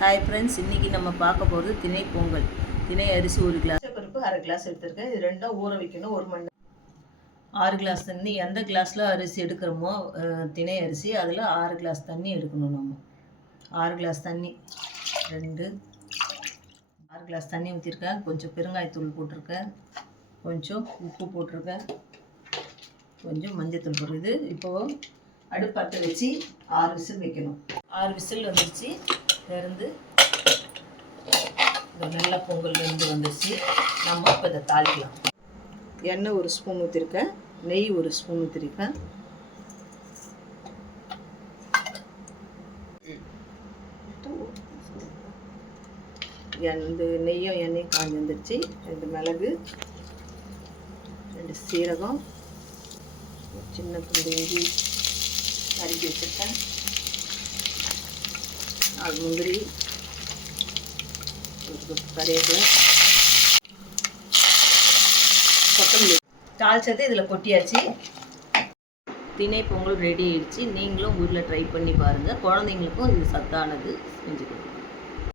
Hi friends, இன்றைக்கி நம்ம பார்க்க போகிறது திணை பொங்கல். திணை அரிசி 1 கிளாஸ், பருப்பு 1/2 கிளாஸ் எடுத்துருக்கேன். இது ரெண்டும் ஊற வைக்கணும் 1 மணி நேரம். 6 கிளாஸ் தண்ணி, எந்த கிளாஸில் அரிசி எடுக்கிறோமோ திணை அரிசி அதில் 6 கிளாஸ் தண்ணி எடுக்கணும். நம்ம 6 கிளாஸ் தண்ணி 6 கிளாஸ் தண்ணி ஊற்றிருக்கேன். கொஞ்சம் பெருங்காயத்தூள் போட்டிருக்கேன், கொஞ்சம் உப்பு போட்டிருக்கேன், கொஞ்சம் மஞ்சத்தூள் போடுறது. இப்போது அடுப்பத்தை வச்சு 6 விசில் வைக்கணும். 6 விசில் வந்துடுச்சு. இருந்து நல்ல பொங்கல் வெந்து வந்துடுச்சு. நம்ம இப்போ இதை தாளிக்கலாம். எண்ணெய் 1 ஸ்பூன் ஊற்றிருக்கேன், நெய் 1 ஸ்பூன் ஊற்றிருக்கேன். இந்த நெய்யும் எண்ணெயும் காஞ்சி வந்துடுச்சு. 2 மிளகு, 2 சீரகம், சின்ன துண்டு இஞ்சி நறுக்கி வச்சுருக்கேன், 4 முந்திரி, கறிவேப்பிலை, கொத்தமல்லி தாளிச்சது இதில் கொட்டியாச்சு. திணை பொங்கல் ரெடி ஆயிடுச்சு. நீங்களும் ஊரில் ட்ரை பண்ணி பாருங்கள். குழந்தைங்களுக்கும் இது சத்தானது செஞ்சு கொடுங்க.